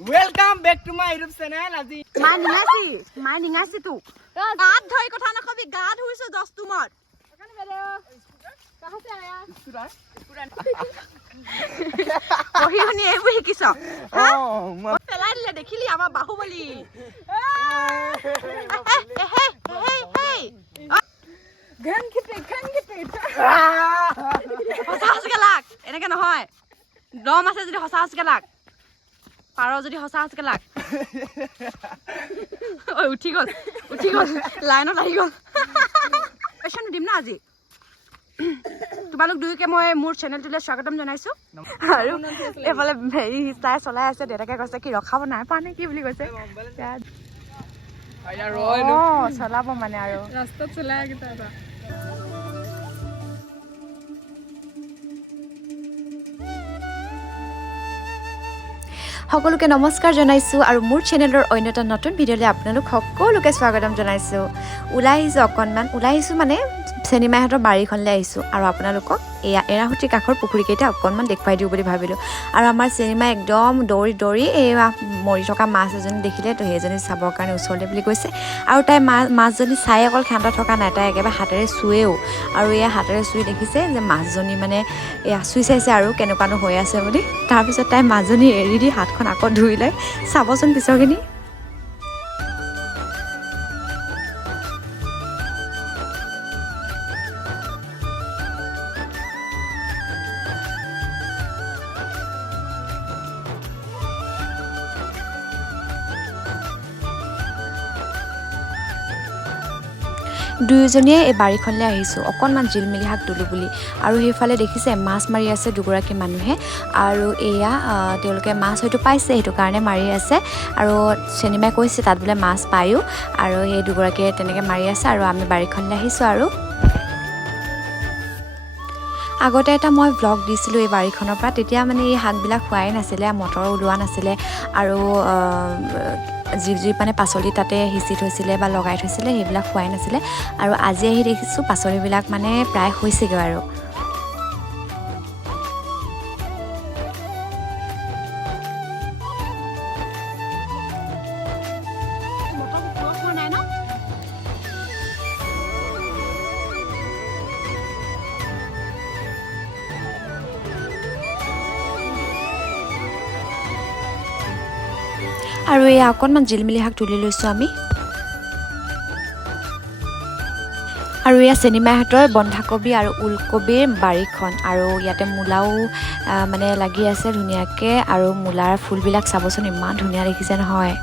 Welcome back to my YouTube channel. আজি মাই নিঙাছি তো গাত ধৰি কথা নকবি গাত ধুইছো 10 তুমত বহি শুনি এইবোৰ শিকিছ পেলাই দিলে দেখিলি আমাৰ বাহুবলী সঁচা সঁচাকে লাগ এনেকে নহয় দম আছে যদি সঁচা সঁচাকে লাগ পাৰ যদি সঁচা সঁচাকে লাগ উঠি গ'ল লাইনত আহি গ'ল পেচন দিম না আজি তোমালোক দুয়োকে মই মোৰ চেনেলটোলৈ স্বাগতম জনাইছো আৰু এইফালে হেৰি তাই চলাই আছে দেউতাকে কৈছে কি ৰখাব নাই পোৱা নে কি বুলি কৈছে চলাব মানে আৰু ৰাস্তাত চলাই কেইটা সকলোকে নমস্কাৰ জনাইছোঁ আৰু মোৰ চেনেলৰ অন্য এটা নতুন ভিডিঅ'লৈ আপোনালোক সকলোকে স্বাগতম জনাইছোঁ ওলাই আহিছোঁ মানে চেনিমাহঁতৰ বাৰীখনলৈ আহিছোঁ আৰু আপোনালোকক এয়া এৰাহুটিৰ কাষৰ পুখুৰীকেইটা অকণমান দেখুৱাই দিওঁ বুলি ভাবিলোঁ আৰু আমাৰ চেনিমাই একদম দৌৰি এই মৰি থকা মাছ এজনী দেখিলে তো সেইজনী চাবৰ কাৰণে ওচৰলৈ বুলি কৈছে আৰু তাই মাছজনী চাই অকল খান্দা থকা নাই তাই একেবাৰে হাতেৰে চুৱেও আৰু এয়া হাতেৰে চুই দেখিছে যে মাছজনী মানে এয়া চুই চাইছে আৰু কেনেকুৱানো হৈ আছে বুলি তাৰপিছত তাই মাছজনী এৰি দি হাতখন আকৌ ধুই লৈ চাবচোন পিছৰখিনি দুয়োজনীয়ে এই বাৰীখনলৈ আহিছোঁ অকণমান জিলমিলি শাক তোলোঁ বুলি আৰু সেইফালে দেখিছে মাছ মাৰি আছে দুগৰাকী মানুহে আৰু এয়া তেওঁলোকে মাছ হয়তো পাইছে সেইটো কাৰণে মাৰি আছে আৰু চেনিমাই কৈছে তাত বোলে মাছ পায়ো আৰু সেই দুগৰাকীয়ে তেনেকৈ মাৰি আছে আৰু আমি বাৰীখনলৈ আহিছোঁ আৰু আগতে এটা মই ভ্লগ দিছিলোঁ এই বাৰীখনৰ পৰা তেতিয়া মানে এই শাকবিলাক খোৱাই নাছিলে মটৰ ওলোৱা নাছিলে আৰু যি মানে পাচলি তাতে সিঁচি থৈছিলে বা লগাই থৈছিলে সেইবিলাক খোৱাই নাছিলে আৰু আজি আহি দেখিছোঁ পাচলিবিলাক মানে প্ৰায় হৈছেগৈ আৰু আৰু এই অকণমান জিলমিলি শাক তুলি লৈছোঁ আমি আৰু এয়া চেনিমাহঁতৰ বন্ধাকবি আৰু ওলকবিৰ বাৰীখন আৰু ইয়াতে মূলাও মানে লাগি আছে ধুনীয়াকৈ আৰু মূলাৰ ফুলবিলাক চাবচোন ইমান ধুনীয়া দেখিছে নহয়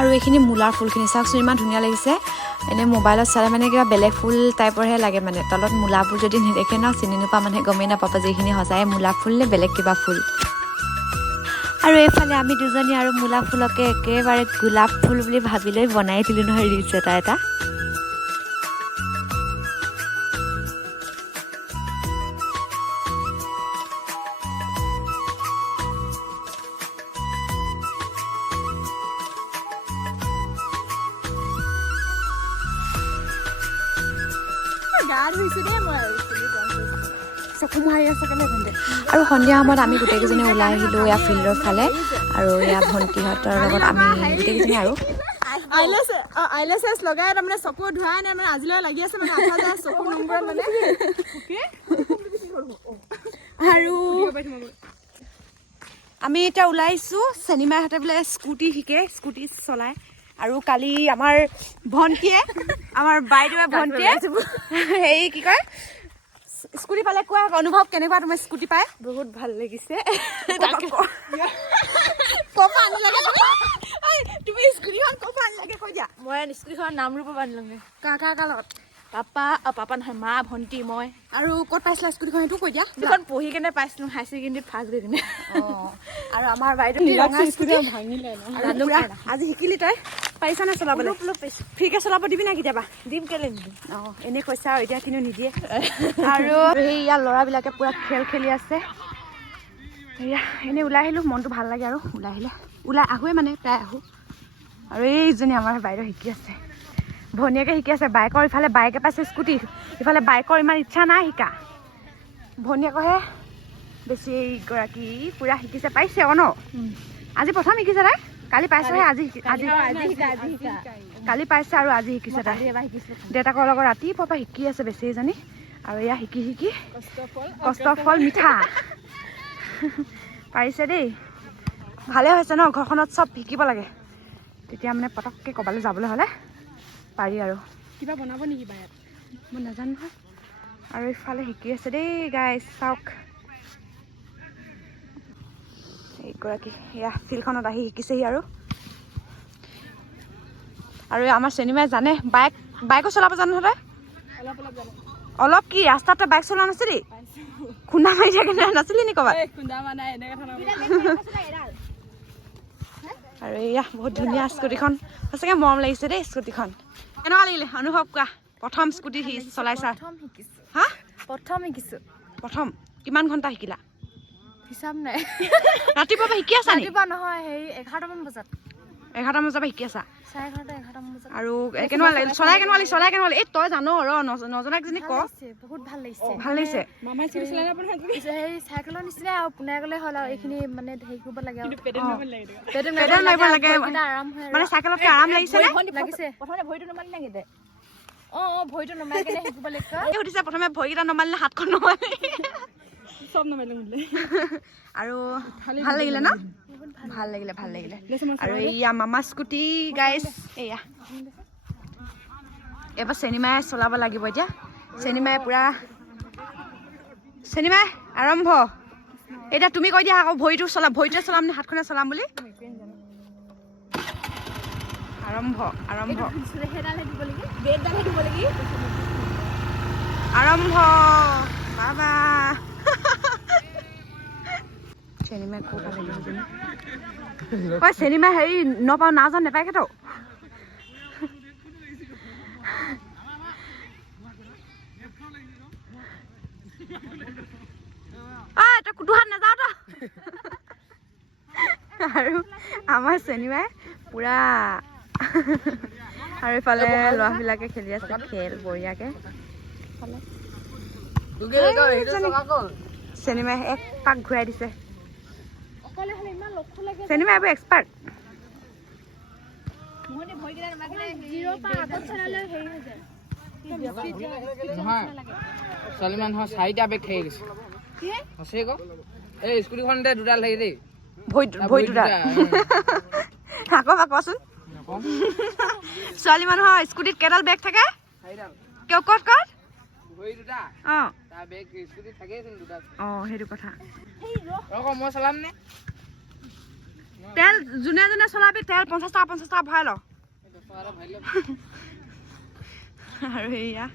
আৰু এইখিনি মূলাৰ ফুলখিনি চাওকচোন ইমান ধুনীয়া লাগিছে এনেই মোবাইলত চালে মানে কিবা বেলেগ ফুল টাইপৰহে লাগে মানে তলত মূলাবোৰ যদি নেদেখে ন চিনি নোপোৱা মানুহে গমেই নাপাব যে এইখিনি সঁচাই মূলা ফুল নে বেলেগ কিবা ফুল আৰু এইফালে আমি দুজনী আৰু মূলা ফুলকে একেবাৰে গোলাপ ফুল বুলি ভাবি লৈ বনাই দিলোঁ নহয় ৰিলছ এটা আৰু সন্ধিয়া সময়ত আমি গোটেইকেইজনী ওলাই আহিলোঁ ইয়াৰ ফিল্ডৰ ফালে আৰু ইয়াৰ ভণ্টিহঁতৰ লগত আমি গোটেইকেইজনী আৰু আইলেছেছ লগাই তাৰমানে চকু ধোৱাই নাই মানে আজিলৈ লাগি আছে মানে আঠা যায় চকু নম্বৰত মানে আৰু আমি এতিয়া ওলাইছোঁ চেনিমাহঁতে বোলে স্কুটি শিকে স্কুটি চলাই আৰু কালি আমাৰ ভণ্টিয়ে আমাৰ বাইদেৱে ভণ্টিয়ে হেৰি কি কয় স্কুটি পালে কোৱা অনুভৱ কেনেকুৱা তোমাৰ স্কুটি পাই বহুত ভাল লাগিছে তুমি স্কুটিখন ক'ৰ মই স্কুটিখনৰ নাম ৰূপ বান্ধিলোগে কাৰ লগত পাপা নহয় মা ভণ্টি মই আৰু ক'ত পাইছিলা স্কুটিখন সেইটো কৈ দিয়া এখন পঢ়ি কেনে পাইছিলো হাই ছেকেণ্ডেৰীত ফাৰ্ষ্ট গৈ কিনে আৰু আমাৰ বাইদেউ ৰঙা স্কুটি আজি শিকিলি তই পাৰিছানে চলাবলৈ ফ্ৰীকে চলাব দিবি না কেতিয়াবা দিম কেলে নিদিম এনেই কৈছা আৰু এতিয়া কিন্তু নিদিয়ে আৰু সেই ইয়াৰ ল'ৰাবিলাকে পুৰা খেল খেলি আছে এয়া এনেই ওলাই আহিলোঁ মনটো ভাল লাগে আৰু ওলাই আহোৱে মানে প্ৰায় আহোঁ আৰু এইজনী আমাৰ বাইদেউ শিকি আছে ভনীয়েকে শিকি আছে বাইকৰ ইফালে বাইকে পাইছে স্কুটি ইফালে বাইকৰ ইমান ইচ্ছা নাই শিকা ভনীয়েকৰহে বেছি এইগৰাকী পুৰা শিকিছে পাইছে আকৌ ন আজি প্ৰথম শিকিছে তাই কালি পাইছেহে আজি কালি পাইছে আৰু আজি শিকিছে তাই দেউতাকৰ লগত ৰাতিপুৱাৰ পৰা শিকি আছে বেছি জানি আৰু এয়া শিকি কষ্টৰ ফল মিঠা পাৰিছে দেই ভালে হৈছে ন ঘৰখনত চব শিকিব লাগে তেতিয়া মানে পটককৈ ক'ৰবালৈ যাবলৈ হ'লে পাৰি আৰু কিবা বনাব নেকি বায়াত মই নাজানো নহয় আৰু ইফালে শিকি আছে দেই গাইজ চাওক এইগৰাকী এয়া ফিল্ডখনত আহি শিকিছেহি আৰু আমাৰ চেনিমাই জানে বাইকো চলাব জানো নহয় অলপ কি ৰাস্তাতে বাইক চলোৱা নাছিলি খুন্দা মাৰি থাকে নাছিলি নি ক'ৰবাত আৰু এয়া বহুত ধুনীয়া স্কুটিখন সঁচাকৈ মৰম লাগিছে দেই স্কুটিখন কেনেকুৱা লাগিলে অনুভৱ কোৱা প্ৰথম স্কুটি চলাইছা হা প্ৰথম কিমান ঘণ্টা শিকিলা হিচাপ নাই ৰাতিপুৱা পৰা শিকি আছা নি নহয় হেৰি 11টামান বজাত 11টামান বজাৰ পৰা শিকি আছা 11:30 বজাত আৰু কেনেকুৱা লাগিল চলাই কেনেকুৱা লাগিল এই তই জানো ৰ নজনাকজনী ক বহুত ভাল লাগিছে ভাল লাগিছে মামাই স্কুটি চলাই নাপায় হেৰি চাইকেলৰ নিচিনা আৰু পোনাই গ'লে হ'ল আৰু এইখিনি মানে হেৰি কৰিব লাগে আৰু পেডেল মাৰিব লাগে পেডেল মাৰিব লাগে আৰাম হয় মানে চাইকেলতকৈ আৰাম লাগিছে নে লাগিছে প্ৰথমে ভৰিটো নমালি নেকি দে ভৰিটো নমাই কেনে শিকিব লাগে সুধিছে প্ৰথমে ভৰিকেইটা নমালিলে হাতখন নমালি চব নমাইলে মিলে আৰু ভাল লাগিলে ন ভাল লাগিলে আৰু এয়া মামা স্কুটি গাইজ এয়া এবাৰ চেনিমাই চলাব লাগিব এতিয়া চেনিমাই আৰম্ভ এতিয়া তুমি কৈ দিয়া আকৌ ভৰিটোৱে চলাম নে হাতখনে চলাম বুলি আৰম্ভ বাবা চেনিমাই ক'ত হয় চেনিমাই হেৰি নাপাওঁ নাজান নাপায় কেতো তই কুটুহাত নাযাওঁ তই আৰু আমাৰ চেনিমাই পুৰা আৰু ইফালে ল'ৰাবিলাকে খেলি আছে খেল বঢ়িয়াকে চেনিমাই এক পাক ঘূৰাই দিছে চেনিমাই এইবোৰ এক্সপাৰ্ট ছোৱালী মানুহৰ 4টা বেগ থাকি গৈছে সঁচাই ক এই স্কুটিখনতে দুডাল থাকি দেই ভৰি দুডাল আকৌ কোৱাচোন ছোৱালী মানুহৰ স্কুটিত কেইডাল বেগ থাকে ক'ত ভৰি দুটা অঁ তাৰ বেগ স্কুটিত থাকেই দুডাল সেইটো কথা মই চলাম নে তেল যোনে চলাবি তেল 50 টকা ভৰাই ল আৰু সেয়া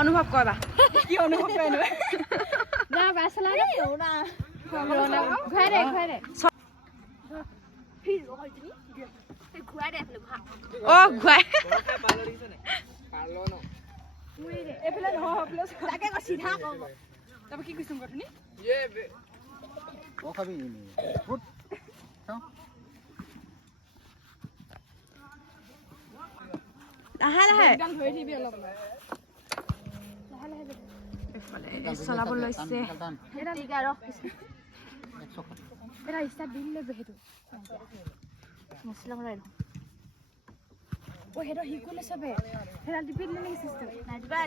অনুভৱ কৰিবা কি অনুভৱ কৰে ঘূৰাই এইফালে নহয় তাকে চিধা কব তাৰপৰা কি কৈছো আপুনি লাহে ধৰি দিবি অলপ চলাব লৈছে সেইটো শিকলে চবে সেইডাল টিপি দিলে নেকি চিষ্টেম নাই দিবা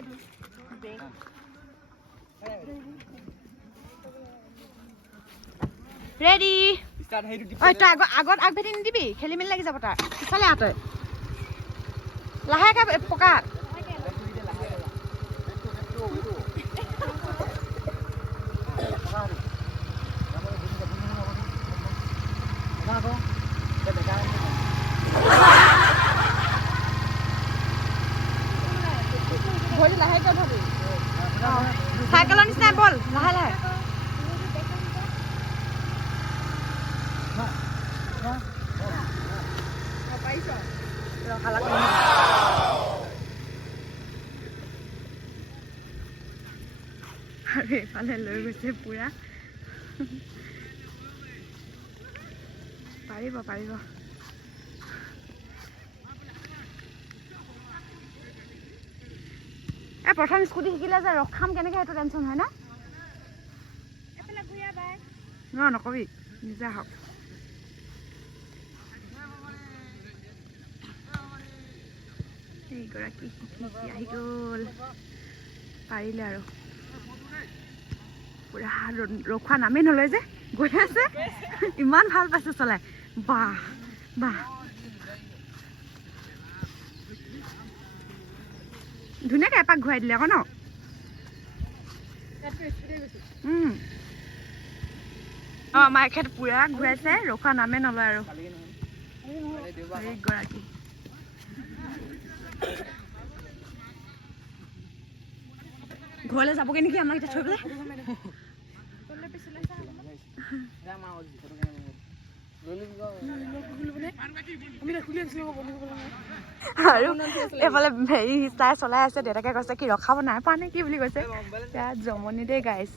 ৰেডি তই আগত আগভেটি নিদিবি খেলি মেলি লাগি যাব তাৰ পিছফালে তই লাহেকে পকা আকৌ দেখা ভৰি লাহেকৈ ধৰি চাইকেলৰ নিচিনাই বল লাহে লাহে আৰু এইফালে লৈ গৈছে পুৰা পাৰিব পাৰিব প্ৰথম স্কুটি শিকিলে যে ৰখাম কেনেকৈ সেইটো টেনশ্যন হয় না নকবি নিজে হওক এইগৰাকী শিকি আহি গ'ল পাৰিলে আৰু পুৰা ৰখোৱা নামেই নলয় যে গৈ আছে ইমান ভাল পাইছে চলাই বাহ বাহ ধুনীয়াকৈ এপাক ঘূৰাই দিলে আকৌ ন অঁ আমাৰ এখেত পুৰা ঘূৰাইছে ৰখোৱা নামেই নলয় আৰু গৰাকী ঘৰলৈ যাবগৈ নেকি আমাক এতিয়া থৈ পেলাই আৰু এইফালে হেৰি তাই চলাই আছে দেউতাকে কৈছে কি ৰখাব নাই পোৱা নে কি বুলি কৈছে ইয়াত জমনি দেই গাইছ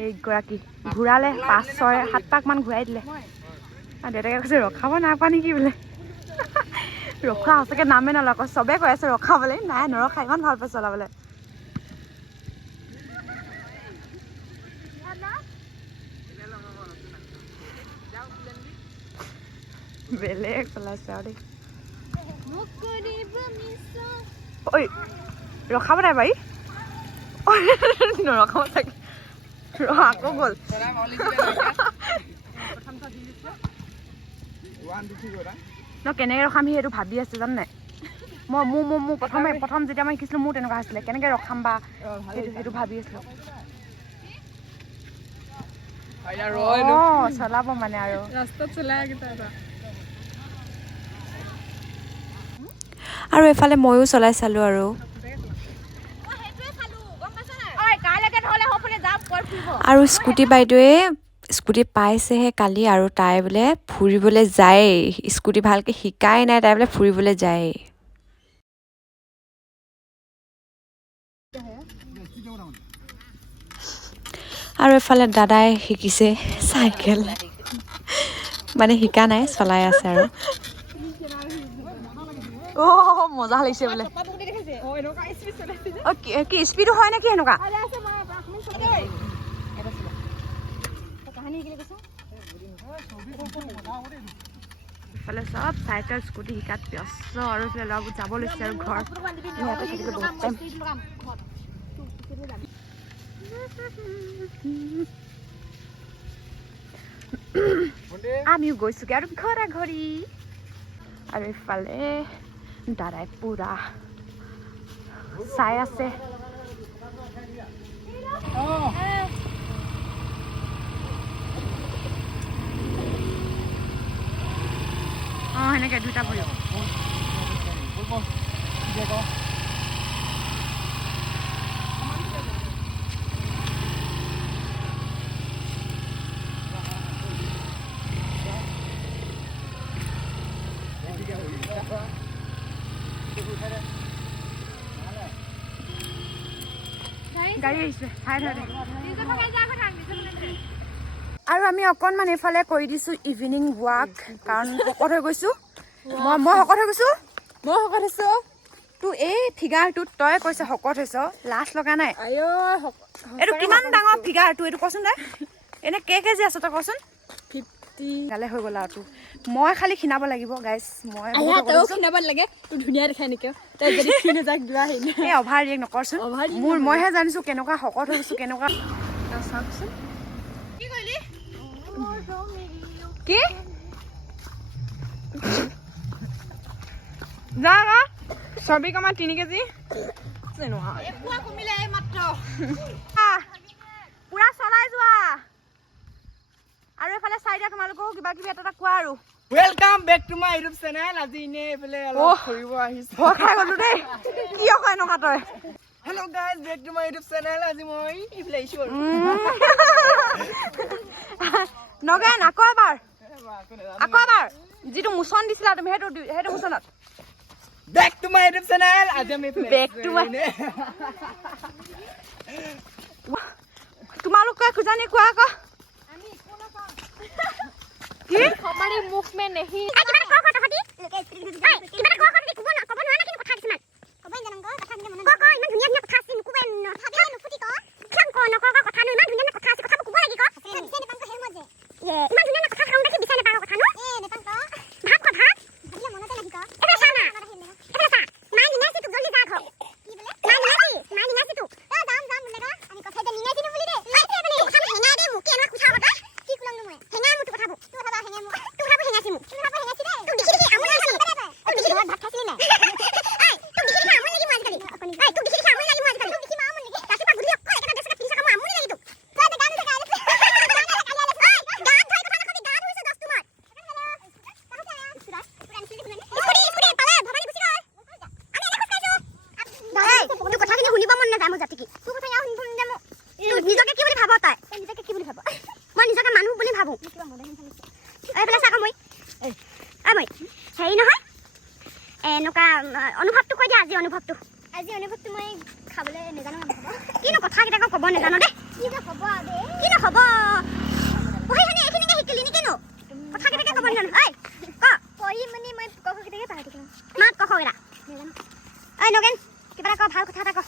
এইগৰাকী ঘূৰালে 5-6-7 পাক মান ঘূৰাই দিলে আৰু দেউতাকে কৈছে ৰখাব নাই পোৱা নেকি বোলে ৰখোৱা সঁচাকৈ নামেই নলয় আকৌ চবেই কৈ আছে ৰখাবলৈ নাই নৰখা ইমান ভাল পাই চলাবলৈ বেলেগ চলাইছে আৰু দেই ঐ ৰখাব নাই বাৰী নৰখাব চাগে আকৌ গ'ল ন কেনেকৈ ৰখাম সি সেইটো ভাবি আছে জান নাই মোৰ প্ৰথম যেতিয়া মই শিকিছিলোঁ মোৰ তেনেকুৱা হৈছিলে কেনেকৈ ৰখাম বা সেইটো ভাবি আছিলোঁ চলাব মানে আৰু ৰাস্তাত চলাই আৰু এইফালে ময়ো চলাই চালোঁ আৰু স্কুটি বাইদেৱে স্কুটি পাইছেহে কালি আৰু তাই বোলে ফুৰিবলৈ যায় স্কুটি ভালকৈ শিকাই নাই তাই বোলে ফুৰিবলৈ যায় আৰু এফালে দাদাই শিকিছে চাইকেল মানে শিকা নাই চলাই আছে আৰু মজা লাগিছে বোলে কি স্পীডো হয় নেকি সেনেকুৱা ইফালে চব চাইকেল স্কুটি শিকাত ব্যস্ত আৰু ল'ৰাবোৰ যাব লৈছে আৰু ঘৰ আমিও গৈছোগে আৰু ঘৰা ঘৰি আৰু ইফালে দাদাই পুৰা চাই আছে সেনেকে দুটা ভৰি গাড়ী আহিছে আৰু আমি অকণমান এইফালে কৰি দিছোঁ ইভিনিং ৱাক কাৰণ শকত হৈ গৈছোঁ মই শকত হৈ গৈছোঁ তোৰ এই ফিগাৰটোত তই কৈছ শকত হৈছ লাজ লগা নাই এইটো কিমান ডাঙৰ ফিগাৰটো এইটো কচোন তই এনে কেজি আছ তই কচোন 50 গালে হৈ গ'ল আৰু তোৰ মই খালি খিনাব লাগিব গাইছ মই খিনাব লাগে তোৰ ধুনীয়া দেখাই নেকি তই যদি খিনে যাক যোৱা হেৰি এই অভাৰ ৰিয়েক্ট নকৰচোন মইহে জানিছোঁ কেনেকুৱা শকত হৈ গৈছোঁ কেনেকুৱা চাওকচোন কি কৰিলি কি যা ছবি কমা 3 কেজি পুৰা চলাই যোৱা আৰু এইফালে এতিয়া তোমালোকক কিবা কিবি এটা কোৱা আৰু welcome back to my YouTube channel আজি ইনে এফালে অলপ ফুৰিব আহিছো ভয় খাই গলো দেই কিয় কয় এনেকুৱা তই hello' guys back to my YouTube channel আজি মই এফালে আহিছো আৰু নগেন আকৌ এবাৰ যিটো মোচন দিছিলা তুমি সেইটো মোচনত back to my YouTube channel আজি আমি Back to my- তোমালোকে খুজানি কোৱা আকৌ কি हमारी मुख में नहीं অনুভৱটো কৈ দিয়া আজি অনুভৱটো মই খাবলৈ নেজানো কিনো কথা কেইটা ক'ব নেজানো দে কিনো হ'ব কিনো হ'ব পঢ়িখানি এইখিনিকে শিকিলি নি কিনো কথা কেইটাকে ক'ব নেজানো ঐ পঢ়ি মানে মই কখ কেইটাকে পাহৰি থাকিলোঁ মাত কখ কেইটা নেজানো ঐ নগেন কিবা এটা ক ভাল কথা এটা ক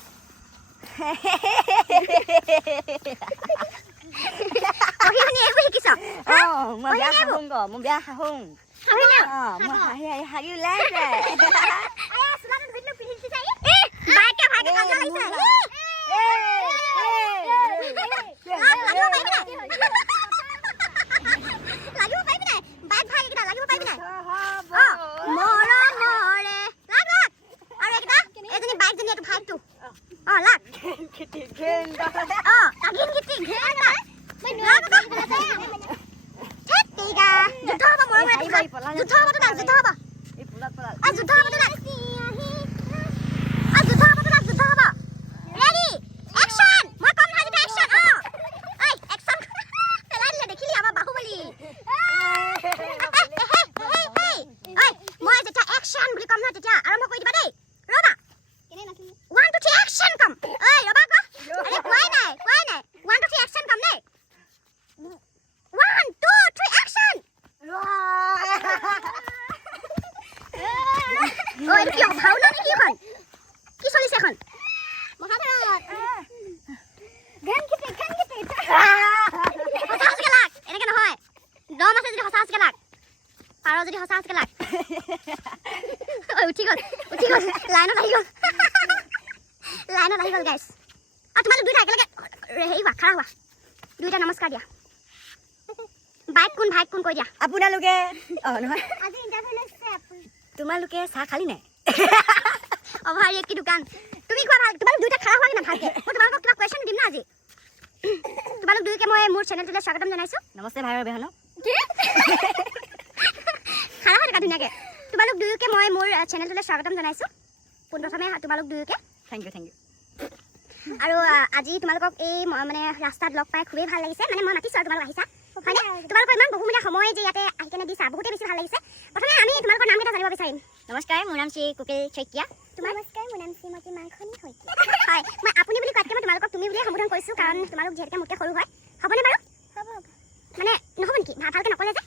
পঢ়িখানি এইবোৰ শিকিছ মই বিয়া হাঁহোং মই হাঁহি ওলাই যায় লাইনত আহি গ'ল গাইছ তোমালোক দুইটা একেলগে হেৰি হোৱা খাৰা হোৱা দুইটা নমস্কাৰ দিয়া বাইক কোন ভাইক কোন কৈ দিয়া আপোনালোকে নহয় আজি ইণ্টাৰভিউ লৈছে তোমালোকে চাহ খালি নাই অভাৰী কি দোকান তুমি কোৱা ভাল তোমালোক দুইটা খাৰা হোৱা কিনা ভালকে মই তোমালোকক কিবা কুৱেশ্যন দিম না আজি তোমালোক দুইকে মই মোৰ চেনেলটোলৈ স্বাগতম জনাইছোঁ নমস্তে ভাই বেহনক খাৰা হৈ থকা ধুনীয়াকৈ তোমালোক দুয়োকে মই মোৰ চেনেলটোলৈ স্বাগতম জনাইছোঁ পোনপ্ৰথমে তোমালোক দুয়োকে থেংক ইউ আৰু আজি তোমালোকক এই মানে ৰাস্তাত লগ পাই খুবেই ভাল লাগিছে মানে মই মাতিছোঁ আৰু তোমালোক আহিছা হয়নে তোমালোকৰ ইমান বহুমূলীয়া সময় যে ইয়াতে আহি কেনে দিছা বহুতেই বেছি ভাল লাগিছে প্ৰথমে আমি তোমালোকৰ নামকেইটা জানিব বিচাৰিম নমস্কাৰ মোৰ নাম শ্ৰী কুকিল শইকীয়া নমস্কাৰ মোৰ নাম শ্ৰীমতী মাংসনী শইকীয়া হয় মই আপুনি বুলি কোৱাতকৈ মই তোমালোকক তুমি বুলিয়ে সম্বোধন কৰিছোঁ কাৰণ তোমালোক যিহেতুকে মোতকৈ সৰু হয় হ'বনে বাৰু হ'ব মানে নহ'ব নেকি ভালকৈ নক'লে যে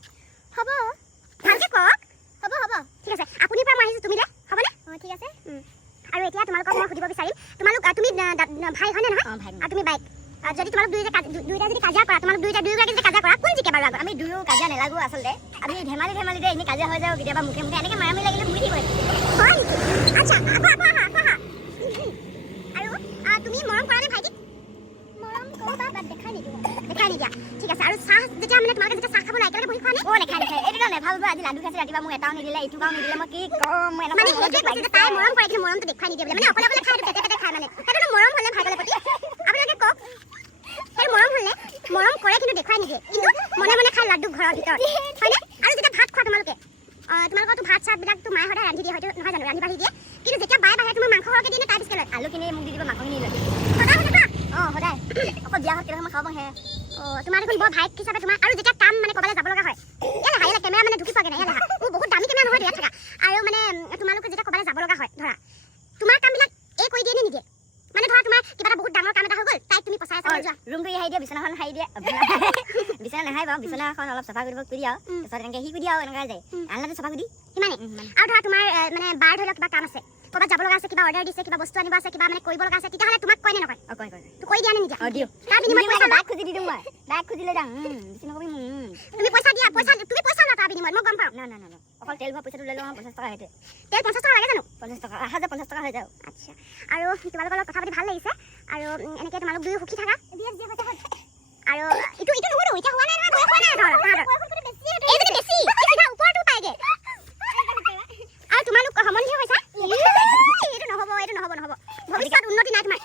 হ'ব ভালকৈ কওক হ'ব ঠিক আছে আপুনিৰ পৰা মই আহিছোঁ তুমিলৈ হ'বনে অঁ ঠিক আছে আৰু এতিয়া তোমালোকক মই সুধিব বিচাৰিম তোমালোক তুমি ভাই হয়নে নহয় আৰু তুমি বাইক যদি তোমালোক দুইটা যদি কাজিয়া কৰা তোমালোক দুয়োগৰাকী যদি কাজিয়া কৰা কোন জিকে বাৰু আমি দুয়ো কাজিয়া নেলাগো আচলতে আমি ধেমালিতে এনেই কাজিয়া হৈ যাওঁ কেতিয়াবা মুখে এনেকৈ মাৰামাৰি লাগিলে মুৰি দিব হয় নেকি আচ্ছা আকৌ আহা আৰু তুমি মৰম কৰা নে ভাইটিক মৰম কৰিবা বাট দেখাই নিদিয়া ঠিক আছে আৰু চাহ যেতিয়া মানে তোমালোকে যেতিয়া চাহ খাব নাই একেলগে বহি খোৱা নে দেখাই এইটো নেভাল আজি লাডু খাইছে ৰাতিপুৱা মোক এটাও নিদিলে ইটো কাও নিদিলে মই কি ক'ম মানে সেইটোৱে কৈছে যে তাই মৰম কৰে কিন্তু মৰমটো দেখুৱাই নিদিয়ে বোলে মানে অকলে খাই পেটে খাই মানে সেইটো মৰম হ'লে ভাইগলে প্ৰতি আপোনালোকে কওক সেইটো মৰম হ'লে মৰম কৰে কিন্তু দেখুৱাই নিদিয়ে কিন্তু মনে মনে খাই লাড্ডু ঘৰৰ ভিতৰত হয়নে আৰু যেতিয়া ভাত খোৱা তোমালোকে তোমালোকৰতো ভাত চাতবিলাকতো মায়ে সদায় ৰান্ধি দিয়ে হয়তো নহয় জানো ৰান্ধি বাঢ়ি দিয়ে কিন্তু যেতিয়া বায়ে বাঢ়ে তোমাৰ মাংস সৰহকৈ দিয়ে নে তাৰ পিছকে লয় আলু কিনি মোক দি দিব মাংসখিনি লৈ সদায় সেনেকুৱা সদায় অকল বিয়া ঘৰত কেতিয়াবা খাব হে তোমাৰ দেখোন বৰ ভাইক হিচাপে তোমাৰ আৰু যেতিয়া কাম মানে ক'বলৈ যাব লগা হয় ইয়ালে হা ইয়ালে কেমেৰা মানে ঢুকি পোৱাগে নাই ইয়ালে হা বহুত দামী কেমেৰা নহয় ইয়াত থকা আৰু মানে তোমালোকে যেতিয়া ক'বলৈ যাব লগা হয় ধৰা তোমাৰ কামবিলাক এই কৰি দিয়ে নে নিদিয়ে মানে ধৰা তোমাৰ কিবা এটা বহুত ডাঙৰ কাম এটা হৈ গ'ল তাইক তুমি পচাই চাবলৈ যোৱা ৰুমটো হাৰি দিয়ে বিচনাখন হাৰি দিয়ে বিচনা নাহাই বাৰু বিচনাখন অলপ চাফা কৰিব কৰি আৰু তাৰপিছত এনেকৈ সি কৰি দিয়ে আৰু এনেকৈ যায় আনলাটো চাফা কৰি সিমানে আৰু ধৰা তোমাৰ মানে বাৰ ধৰি লওক কিবা কাম আছে ক'ৰবাত যাব লগা আছে কিবা অৰ্ডাৰ দিছে কিবা বস্তু আনিব আছে কিবা মানে কৰিব লগা আছে তেতিয়াহ'লে তোমাক কয় নে নকয় কয় তো কৰি দিয়া নে নিদিয়া দিওঁ তাৰ বিনিময়ত পইচা দাগ খুজি দি দিওঁ মই দাগ খুজিলে যাওঁ বেছি নকবি তুমি পইচা দিয়া তুমি পইচা লোৱা তাৰ বিনিময়ত মই গম পাওঁ না অকল তেল ভৰা পইচাটো লৈ লওঁ 50 টকা সেইটোৱে তেল 50 টকা লাগে জানো 50 টকা আহা যে 50 টকা হৈ যায় আচ্ছা আৰু তোমালোকৰ লগত কথা পাতি ভাল লাগিছে আৰু এনেকৈ তোমালোক দুয়ো সুখী থাকা আৰু ইটো নহ'লো এতিয়া হোৱা নাই নহয় বয়স হোৱা নাই এইজনী বেছি সিধা ওপৰটো পায়গে আৰু তোমালোক সম্বন্ধীয় হৈছা এইটো নহ'ব ভৱিষ্যত উন্নতি নাই তোমাৰ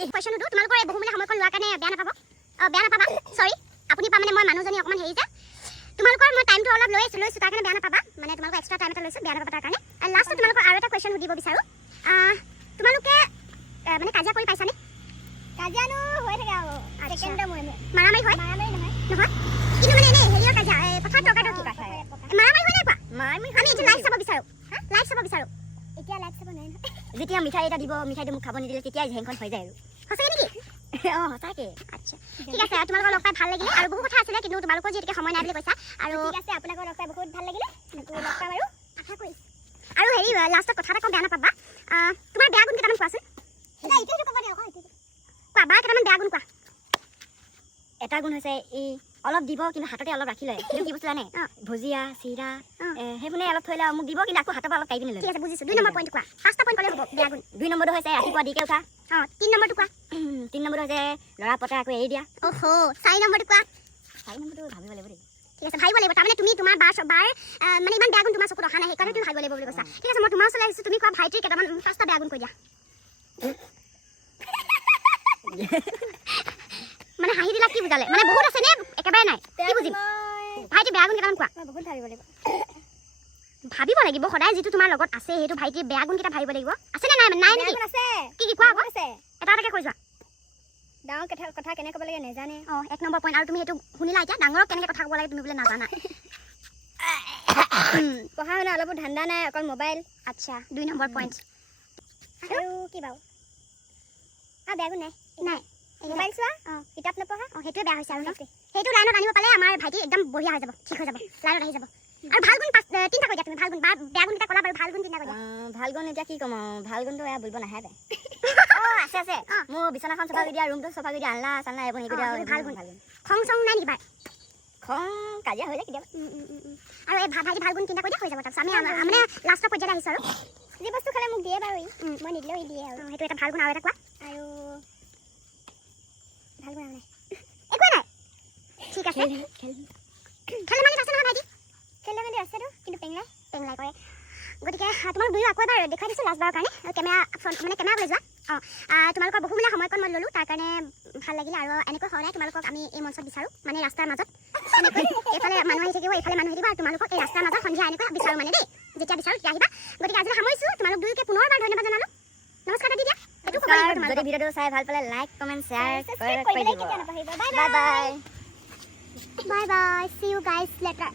এই কুৱেশ্যনটো তোমালোকৰ এই বহুমূলীয়া সময়কণ লোৱাৰ কাৰণে বেয়া নাপাবা চৰি আপুনি পা মানে মই মানুহজনী অকণমান হেৰি যে তোমালোকৰ মই টাইমটো অলপ লৈছোঁ তাৰ কাৰণে বেয়া নাপাবা মানে তোমালোকৰ এক্সট্ৰা টাইম এটা লৈছোঁ বেয়া নাপাবা তাৰ কাৰণে আৰু লাষ্টত তোমালোকৰ আৰু এটা কুৱেশ্যন সুধিব বিচাৰোঁ তোমালোকে মানে কাজিয়া কৰি পাইছানে কাজিয়ানো হৈ থাকে আৰু ছেকেণ্ডৰ মূৰে মাৰামাৰি হয় নহয় কিন্তু মানে এনেই হেৰিয়ৰ কাজিয়া পথাৰত তৰ্কাতৰ্কি মাৰামাৰি হয় নাই কোৱা আমি এইটো লাইভ চাব বিচাৰোঁ এতিয়া লাইভ চাব নাই যেতিয়া মিঠাই এটা দিব মিঠাইটো মোক খাব নিদিলে তেতিয়াই ঝেংখন হৈ যায় আৰু সঁচাকৈ নেকি সঁচাকৈ আচ্ছা ঠিক আছে তোমালোকৰ লগ পাই ভাল লাগিলে আৰু বহু কথা আছিলে কিন্তু তোমালোকৰ যিহেতুকে সময় নাই বুলি কৈছা আৰু ঠিক আছে আপোনালোকৰ লগ পাই বহুত ভাল লাগিলে লগ পাম আৰু আশা কৰিছোঁ আৰু হেৰি লাষ্টত কথা এটা কওঁ বেয়া নাপাবা তোমাৰ বেয়া গুণ কেইটামান কোৱাচোন কোৱা বা কেইটামান বেয়া গুণ কোৱা এটা গুণ হৈছে এই অলপ দিব কিন্তু হাততে অলপ ৰাখি লয় কিন্তু কি বস্তু জানে ভুজিয়া চিৰা সেইবোৰে অলপ থৈ লয় মোক দিব কিন্তু আকৌ হাতৰ পৰা অলপ কাঢ়ি পিনে ঠিক আছে বুজিছোঁ 2 নম্বৰ পইণ্ট কোৱা 5টা পইণ্ট ক'লে হ'ব বেয়া গুণ 2 নম্বৰটো হৈছে ৰাতিপুৱা দেৰিকৈ উঠা 3 নম্বৰটো কোৱা 3 নম্বৰটো হৈছে ল'ৰা পতা আকৌ এৰি দিয়া 4 নম্বৰটো কোৱা 4 নম্বৰটো ভাবিব লাগিব দেই ঠিক আছে ভাবিব লাগিব তাৰমানে তুমি তোমাৰ বাৰ মানে ইমান বেয়া গুণ তোমাৰ চকুত অহা নাই সেইকাৰণে তুমি ভাবিব লাগিব বুলি কৈছা ঠিক আছে মই তোমাৰ ওচৰলৈ আহিছোঁ তুমি কোৱা ভাইটিৰ কেইটামান 5টা বেয়া গুণ কৈ দিয়া মানে হাঁহি দিলা কি বুজালে মানে বহুত আছে নে একেবাৰে নাই কি বুজিম ভাইটি বেয়া গুণ কেইটামান কোৱা বহুত ভাবিব লাগিব সদায় যিটো তোমাৰ লগত আছে সেইটো ভাইটিৰ বেয়া গুণ কেইটা ভাবিব লাগিব আছে নে নাই নেকি আছে কি কোৱা আকৌ আছে এটা এটাকে কৈ যোৱা ডাঙৰ কথা কেনেকৈ ক'ব লাগে নেজানে 1 নম্বৰ পইণ্ট আৰু তুমি সেইটো শুনিলা এতিয়া ডাঙৰক কেনেকৈ কথা ক'ব লাগে তুমি বোলে নাজানা পঢ়া শুনা অলপো ধান্দা নাই অকল মোবাইল আচ্ছা 2 নম্বৰ পইণ্ট আৰু কি বাৰু বেয়া গুণ নাই মোবাইল চোৱা কিতাপ নপঢ়া সেইটোৱে বেয়া হৈছে আৰু সেইটো লাইনত আনিব পালে আমাৰ ভাইটি একদম বঢ়িয়া হৈ যাব ঠিক হৈ যাব লাইনত আহি যাব আৰু ভাল গুণ 3টা কৈ দিয়া তুমি ভাল গুণ বেয়া গুণ এটা ক'লা বাৰু ভাল গুণ 3টা কৈ দিয়া ভাল গুণ এতিয়া কি ক'ম আৰু ভাল গুণটো এয়া বুলিব নাহে আছে মোৰ বিচনাখন চফা কৰি দিয়া ৰুমটো চফা কৰি দিয়া আনলা চানলা এইবোৰ হেৰি কৰি দিয়া ভাল গুণ খং চং নাই নেকি বাই খং কাজিয়া হৈ যায় কেতিয়াবা আৰু এই ভাইটি ভাল গুণ 3টা কৈ দিয়া হৈ যাব তাৰপিছত আমি মানে লাষ্টৰ পৰ্যায়ত আহিছোঁ আৰু যি বস্তু খালে মোক দিয়ে বাৰু মই নিদিলেও দিয়ে আৰু সেইটো এটা ভাল গুণ আৰু এটা কোৱা আৰু ভাল গুণ নাই একোৱে নাই ঠিক আছে খেল ধেমালিত আছে নহয় ভাইটি খেল ধেমালিত আছেতো কিন্তু পেংলাই কৰে গতিকে তোমালোক দুয়ো আকৌ এবাৰ দেখুৱাই দিছোঁ লাষ্টবাৰৰ কাৰণে কেমেৰা মানে কেমেৰা লৈ যোৱা তোমালোকৰ বহুমূলীয়া সময়কণ মই ল'লোঁ তাৰ কাৰণে ভাল লাগিলে আৰু এনেকৈ সদায় তোমালোকক আমি এই মঞ্চত বিচাৰোঁ মানে ৰাস্তাৰ মাজত এনেকৈ এইফালে মানুহ আহি থাকিব এইফালে মানুহ আহিব আৰু তোমালোকক এই ৰাস্তাৰ মাজত সন্ধিয়া এনেকৈ বিচাৰোঁ মানে দেই যেতিয়া বিচাৰোঁ তেতিয়া আহিবা গতিকে আজি সামৰিছোঁ তোমালোক দুয়োকে পুনৰবাৰ ধন্যবাদ জনালোঁ নমস্কাৰ দি দিয়া এইটো যদি ভিডিঅ'টো চাই ভাল পালে লাইক কমেণ্ট শ্বেয়াৰ কৰি দিব bye bye bye bye see you guys later